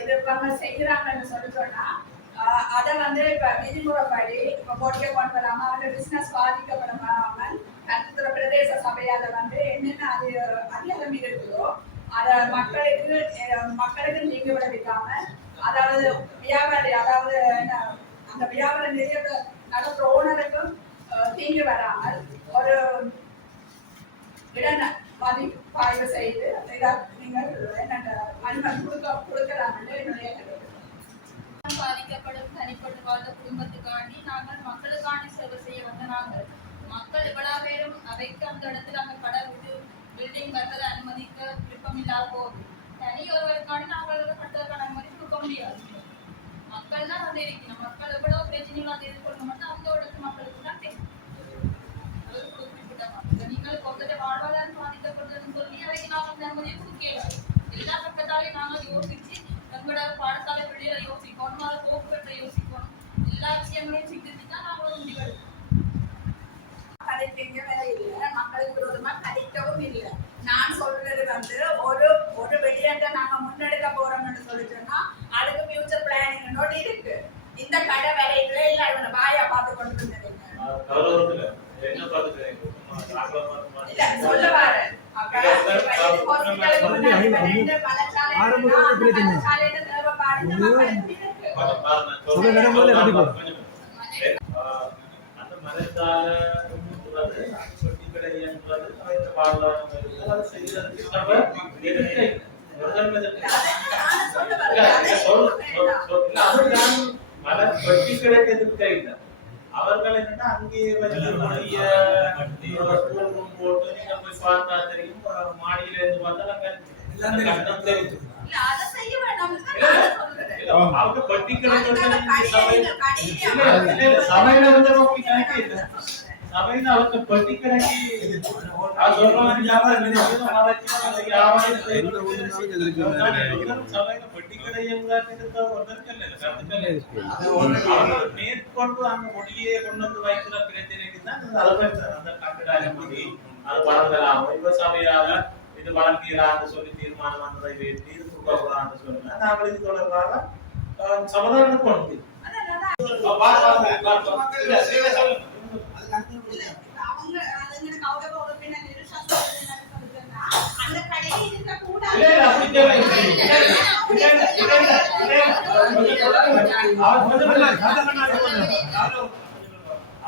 இது செய்யறாங்கன்னு சொல்லி சொன்னா அதை வந்து இப்ப விதிமுறைப்படி இப்ப கொடிய கொண்டு வராம அவரோட பிசினஸ் பாதிக்கப்படாமல் கருத்துற பிரதேச சபையால வந்து என்னென்ன அதிகாரம் இருக்குதோ அதை மக்களுக்கு நீங்க விளைவிக்காம, அதாவது வியாபாரி, அதாவது அந்த வியாபார நிலையத்தை நடத்துற ஓனருக்கும் தீங்கு வராமல் ஒரு இட மதிப்பாய்வு செய்து நீங்கள் என்னென்ன அனுமதி கொடுக்கறாங்கன்னு என்னுடைய பாதிக்கப்படும் தனிப்பட்டு வாழ்ந்த குடும்பத்துக்காண்டி நாங்கள் மக்களுக்காண்டி சேவை செய்ய வந்த நாங்கள் மக்கள் இவ்வளவு பேரும் அவைக்கு அந்த இடத்துல அங்க கடை விட்டு பில்டிங் கட்டத அனுமதிக்க விருப்பம் இல்லாத போது தனி ஒருவருக்காண்டி நாங்கள் கட்டுறதுக்கான அனுமதி கொடுக்க முடியாது. மக்கள் தான் வந்து இருக்கணும். மக்கள் எவ்வளவு பிரச்சனைகள் அதை எதிர்கொள்ள மட்டும் அந்த இடத்து மக்களுக்கு தான் தெரியும். குறிப்பிட்ட மக்கள் நீங்கள் கொண்டதை வாழ்வாதாரம் பாதிக்கப்படுறதுன்னு சொல்லி அவைக்கு நாங்கள் அந்த அனுமதியை கொடுக்கல. எல்லா பக்கத்தாலையும் நாங்கள் யோசிச்சு எங்களோட பாடசாலை வெளியில யோசிக்கணும், அதை போக்குவரத்தை யோசிக்கணும், எல்லா விஷயங்களையும் சிந்தித்து தான் நாங்கள் முடிவெடுக்கணும். கதைக்க வேற இல்லை, மக்களுக்கு விரோதமா கதைக்கவும் இல்லை. நான் சொல்றது வந்து ஒரு வெளியேற்ற நாங்க முன்னெடுக்க போறோம்னு சொல்லிட்டோம்னா அதுக்கு ஃபியூச்சர் பிளானிங் இருக்கு. இந்த கடை வரையில இல்ல இவனை வாயா பார்த்து கொண்டு இருந்தீங்க இல்ல சொல்லுவாரு. அவர்கள் என்னன்னா அங்கேயே போட்டு நீங்க போய் பார்த்தா தெரியும். மாடியில இருந்து பார்த்தா அவங்க பட்டிக்கடை சமையல வந்து நோக்கி கணக்கு இல்லை. சமையல அவங்க பட்டிக்கடைக்கு சமையல பட்டிக்கடை மேற்கொண்டு அங்க மொழியே கொண்டு வந்து வைக்கிற பிரச்சனைக்கு தான் அந்த கட்டிட அனுமதி அது வழங்கலாம். இப்ப சபையால இது வழங்கலான்னு சொல்லி தீர்மானம் வந்ததை வேண்டி இது கொடுக்கக்கூடாதுன்னு சொல்லுங்க. நாங்கள் இது தொடர்பாக சமாதானம் கொண்டு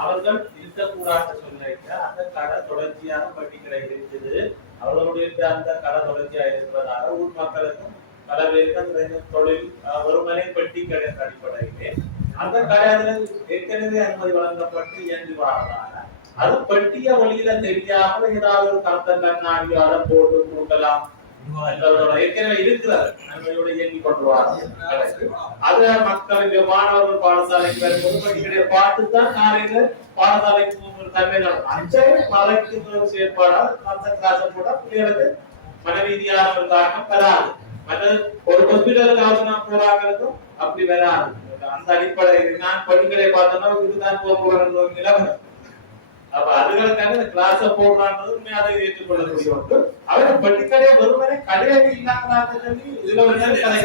அவர்கள் இருக்கக்கூடாது சொல்லிட்டு அந்த கடை தொடர்ச்சியான பட்டிக்கடை இருக்குது. அவர்களுடைய அந்த கடை தொடர்ச்சியா இருப்பதால ஊர் மக்களுக்கும் பல பேருக்கு அந்த தொழில் ஒருமனை பெட்டிக்கடை அடிப்படையிலே அந்த கடையில் ஏற்கனவே அனுமதி வழங்கப்பட்டு இயங்கி வாழ்ந்தாங்க. அது பெட்டிய வழியில தெரியாமல் ஏதாவது ஒரு கருத்தன் கண்ணாடியால போட்டு கொடுக்கலாம் ஏற்கனவே இருக்கிறார் அனுமதியோட இயங்கி கொண்டுவாங்க. அது மக்களுக்கு மாணவர்கள் பாடசாலைக்கு வரும்போது பெட்டிக்கடையை பார்த்துதான் காலையில பாடசாலைக்கு தன்மை அஞ்சை மறைக்கின்ற செயற்பாடால் அந்த கிளாஸ் போட்டா பிள்ளைகளுக்கு மனரீதியான ஒரு தாக்கம் வராது. மற்றது ஒரு ஹாஸ்பிட்டலுக்கு ஆலோசனை போறாங்களுக்கும் அப்படி வராது. அந்த அடிப்படையில் நான் பள்ளிகளை பார்த்தோம்னா இதுதான் போகணும் நிலவரம். அப்ப அதுகளுக்காக கிளாஸ போடுறான்றது அதை ஏற்றுக்கொள்ளக்கூடிய ஒன்று. அவங்க பள்ளிக்கடையை வெறுமனே கடையாக இல்லாம சொல்லி இதுல வந்து கதை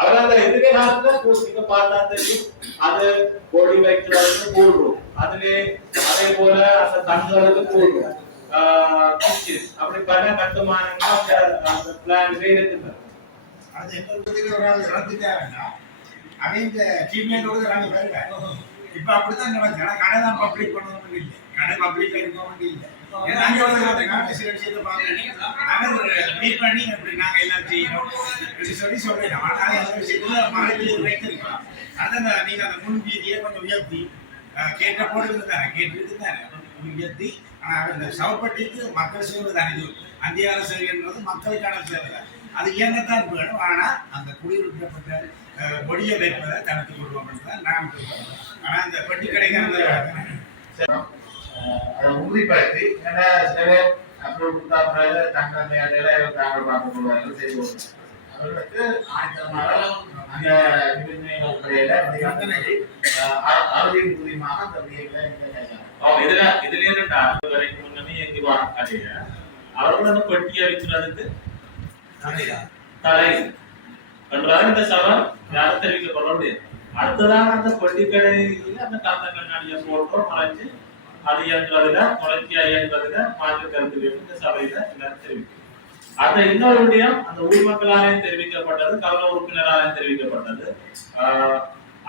அவர் அந்த எதிர்காலத்துல நீங்க பார்த்தா தெரியும் அது கோடி வைக்கிறதுக்கு கூடுறோம் அதுல அதே போல அந்த தங்களுக்கு கூடுறோம் அப்படி பல கட்டுமானங்கள் அந்த பிளான்ல இருக்குது. அது என்ன ஒரு ஆள் இறந்துட்டாருன்னா அவன் இந்த ட்ரீட்மெண்டோட நாங்கள் வருவேன். இப்போ அப்படித்தான் நினைச்சேன். கடை தான் பப்ளிக் பண்ணணும் இல்லை, கடை பப்ளிக் இருக்க வேண்டிய இல்லை. நாங்கள் சில விஷயத்தை பார்த்து மீட் பண்ணி அப்படி நாங்கள் எல்லாம் செய்யணும் சொல்லி சொல்றேன். ஆனால் அந்த விஷயத்துல மழையில் வைத்திருக்கலாம். அதான் நீங்கள் அந்த முன் வீதியை கொஞ்சம் உயர்த்தி கேட்ட போடுறது தானே, கேட்டுட்டு தானே உயர்த்தி. ஆனால் அந்த சவப்பட்டிக்கு மக்கள் சேவை தானே, இது அந்தியார சேவைன்றது மக்களுக்கான சேவை தான். அது இயங்கத்தான் வேணும். ஆனால் அந்த குடியிருக்கப்பட்ட ஒடிய வைப்பதை தடுத்து கொள்வோம் தான் நான் சொல்றேன். ஆனால் அந்த பெட்டி கடைக்கான அதை உறுதிப்படுத்தி ஏன்னா சில பேர் அப்லோட் கொடுத்தா பிறகு தங்கள் மேடையில தாங்கள் பார்க்க போடுவார்கள் செய்வோம். அவர்களுக்கு ஆயிரத்தமாக அந்த நிபந்தனைகள் அறுதி உறுதியமாக அந்த இதுல வரைக்கும் முன்னமே எங்க வாங்க அவர்கள் அந்த பெட்டி அடிக்கிறதுக்கு தலை என்றால் இந்த சவால் யாரும் தெரிவிக்கப்பட முடியாது. அடுத்ததாக அந்த பெட்டி கடையில் அந்த காத்த கண்ணாடியை போட்டு மறைச்சு அது இயங்குறதுல தொடர்ச்சியா இயங்குறதுல மாற்று கருத்து இந்த சபையில எல்லாரும் தெரிவிக்கும். அந்த இன்னொரு விடயம் அந்த ஊர் மக்களாலையும் தெரிவிக்கப்பட்டது, கவன உறுப்பினராலையும் தெரிவிக்கப்பட்டது.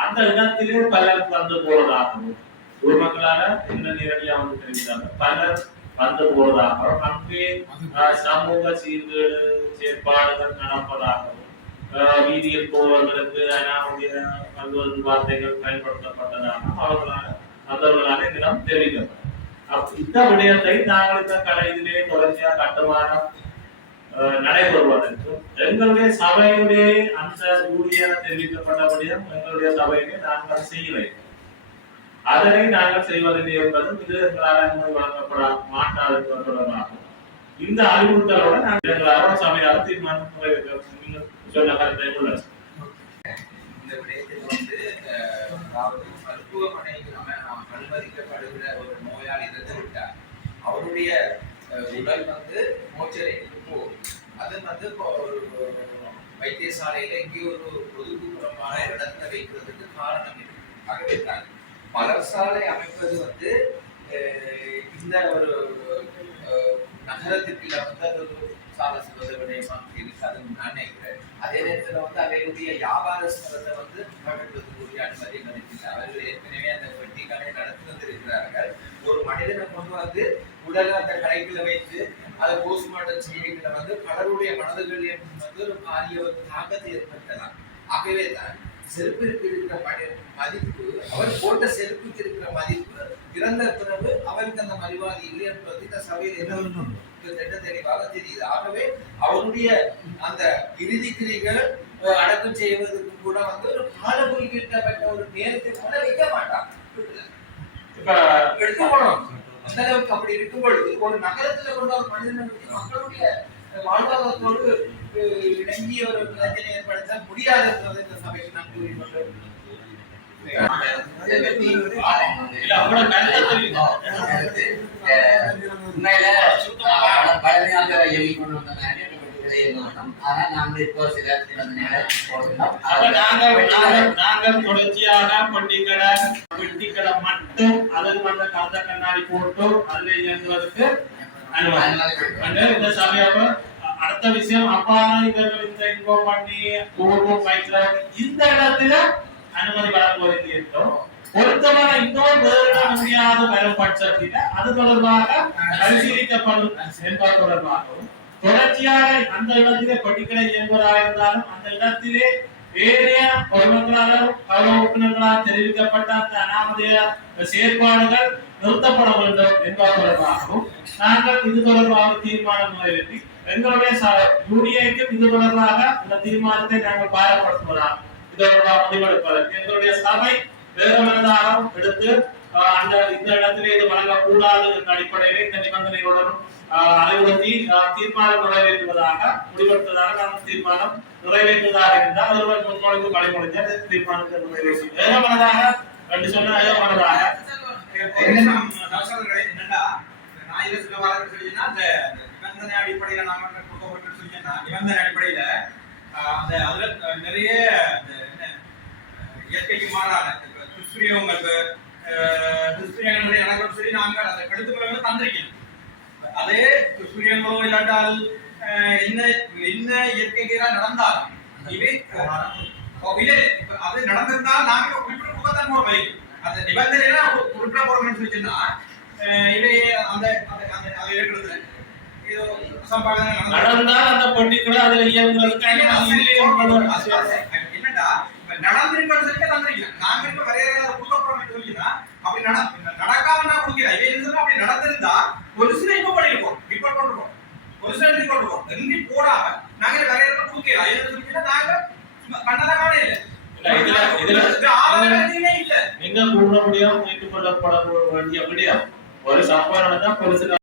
அந்த இடத்திலே பலர் வந்து போவதாகவும் ஊர் மக்களால என்ன நேரடியாக வந்து தெரிவித்தாங்க, பலர் வந்து போவதாகவும் அங்கே சமூக சீர்கேடு செயற்பாடுகள் நடப்பதாகவும் வீதியில் போவர்களுக்கு பல்வேறு வார்த்தைகள் பயன்படுத்தப்பட்டதாகவும் அவர்களால் இதெல்லாம் தெரிவிக்கப்படும். இந்த விடயத்தை நாங்கள் இந்த கலையிலே தொடர்ச்சியா கட்டுமானம் நடைபெறுவதற்கும் எங்களுடைய சபையுடைய அந்த ஊழியர் தெரிவிக்கப்பட்டபடியும் எங்களுடைய சபையிலே நாங்கள் செய்யலை. அதனை நாங்கள் செய்வதில்லை என்பதும் இது எங்களால் அனுமதி வழங்கப்பட மாட்டாது தொடர்பாகும். இந்த அறிவுறுத்தலோட நாங்கள் எங்களால் சபையால் தீர்மானம் சொன்ன கருத்தை உள்ளது. இந்த விடயத்தில் வந்து மருத்துவமனைக்கு அனுமதிக்கப்படுகிற ஒரு நோயாளி இறந்து விட்டார். அவருடைய உடல் வந்து மோச்சரைக்கு போகும். அது வந்து ஒரு வைத்தியசாலையில இங்கே ஒரு ஒதுக்குப்புறமான இடத்துல வைக்கிறதுக்கு காரணம் இருக்கு. ஆகவே தான் மலர்சாலை அமைப்பது வந்து இந்த ஒரு நகரத்திற்கு வந்து அது ஒரு சாலை சிறந்த விடயமா இருக்காதுன்னு நான் நினைக்கிறேன். அதே நேரத்தில் வந்து அவர்களுடைய வியாபார ஸ்தலத்தை வந்து கட்டுறதுக்குரிய அனுமதி கிடைக்கல. அவர்கள் ஏற்கனவே அந்த பெட்டி கடை நடத்தி வந்திருக்கிறார்கள். ஒரு மனிதனை கொண்டு வந்து உடலை அந்த கடைக்குள்ள வைத்து அதை போஸ்ட்மார்ட்டம் செய்யறதுல வந்து பலருடைய மனதுகளில் வந்து ஒரு பாரிய ஒரு தாக்கத்தை ஏற்படுத்தலாம். ஆகவே தான் செருப்பிற்கு இருக்கிற மதிப்பு, அவர் போட்ட செருப்புக்கு இருக்கிற மதிப்பு இறந்த பிறகு அவருக்கு அந்த மரிவாதி இல்லை என்பது இந்த சபையில் என்ன தெளிவாக தெரியுது. ஆகவே அவருடைய அந்த இறுதி கிரிகள் அடக்கம் செய்வதற்கு கூட வந்து ஒரு கால குறிப்பிட்ட ஒரு நேரத்தை கூட வைக்க மாட்டாங்க. எடுத்துக்கணும் அந்த அளவுக்கு. அப்படி இருக்கும் பொழுது ஒரு நகரத்துல கொண்ட ஒரு மனிதனுக்கு மக்களுடைய வாழ்வாதாரத்தோடு இணங்கிய ஒரு பிரச்சனை ஏற்படுத்த முடியாது என்பதை இந்த சபைக்கு நான் கூறிக்கொண்டேன். நாங்கள் தொடர்ச்சியாக பெட்டிக்கடை மட்டும் அதற்கு அந்த காந்த கண்ணாடி போட்டு அதுல இயங்குவதற்கு அனுமதி. இந்த சபையாவை அடுத்த விஷயம் அப்பான இவர்கள் இந்த இன்ஃபார்ம் பண்ணி இந்த இடத்துல அனுமதி வழங்குவதற்கு இருக்கோம். பொருத்தமான இன்னொரு வேறு முடியாத வரும் பட்சத்தில் அது தொடர்பாக பரிசீலிக்கப்படும் என்பது தொடர்பாகவும் தொடர்ச்சியாக அந்த இடத்திலே பெட்டிக்கடை இயங்குவதாக இருந்தாலும் அந்த இடத்திலே வேறிய பொதுமக்களால் கௌரவ உறுப்பினர்களால் தெரிவிக்கப்பட்ட அந்த அனாமதேய செயற்பாடுகள் நிறுத்தப்பட வேண்டும் என்பது தொடர்பாகவும் நாங்கள் இது தொடர்பாக தீர்மானம் நிறைவேற்றி எங்களுடைய யூனியனுக்கும் இது தொடர்பாக இந்த தீர்மானத்தை நாங்கள் பாயப்படுத்துவதாக இது தொடர்பாக முடிவெடுப்பதற்கு எங்களுடைய சபை வேறுமனதாக எடுத்து அந்த இந்த இடத்திலே இது வழங்கக்கூடாது என்ற அடிப்படையிலே இந்த நிபந்தனைகளுடன் அறிவுறுத்தி தீர்மானம் நிறைவேற்றுவதாக முடிவெடுத்ததாக நாம் தீர்மானம் நிறைவேற்றுவதாக இருந்தால் ஒருவர் முன்னோருக்கு வழிமுறைஞ்ச தீர்மானத்தை நிறைவேற்றி வேறுமனதாக என்று சொன்ன வேறுமனதாக நிபந்தனை அடிப்படையில நாம நிபந்தனை அடிப்படையில அந்த அதுல நிறைய இயற்கைக்கு மாறான துஷ்பிரியங்களுக்கு துஷ்பிரியங்கள் எனக்கு சொல்லி நாங்கள் அந்த கருத்துக்களை தந்திருக்கோம். அதே துஷ்பிரியங்களோ இல்லாட்டால் என்ன என்ன இயற்கைக்கு நடந்தால் இவை அது நடந்திருந்தால் நாங்கள் குறிப்பிட்ட முகத்தான் போற வைக்கும் அந்த நிபந்தனை குறிப்பிட்ட போறோம்னு சொல்லிச்சுன்னா இவை அந்த அதை இருக்கிறது நடந்தால் அந்த பண்டிகை அதுல இயங்குவதற்கு என்னடா நடந்திருக்கிறது தந்திருக்கேன் நாங்க இப்ப வரையறை கொடுக்கப்படுறோம் சொல்லினா அப்படி நடக்காம நான் கொடுக்கிறேன் இவை அப்படி நடந்திருந்தா ஒரு சில இப்ப பண்ணிருக்கோம் ரிப்போர்ட் பண்றோம் ஒரு சில ரிப்போர்ட் பண்றோம் எங்கி போடாம நாங்க வரையறை கொடுக்கிறோம் என்ன சொல்லினா நாங்க பண்ணத காணே இல்ல நீங்க கூற முடியாம ஏற்றுக்கொள்ளப்பட வேண்டிய விடயம் ஒரு சம்பவம் நடந்தா பொலிசுக்கு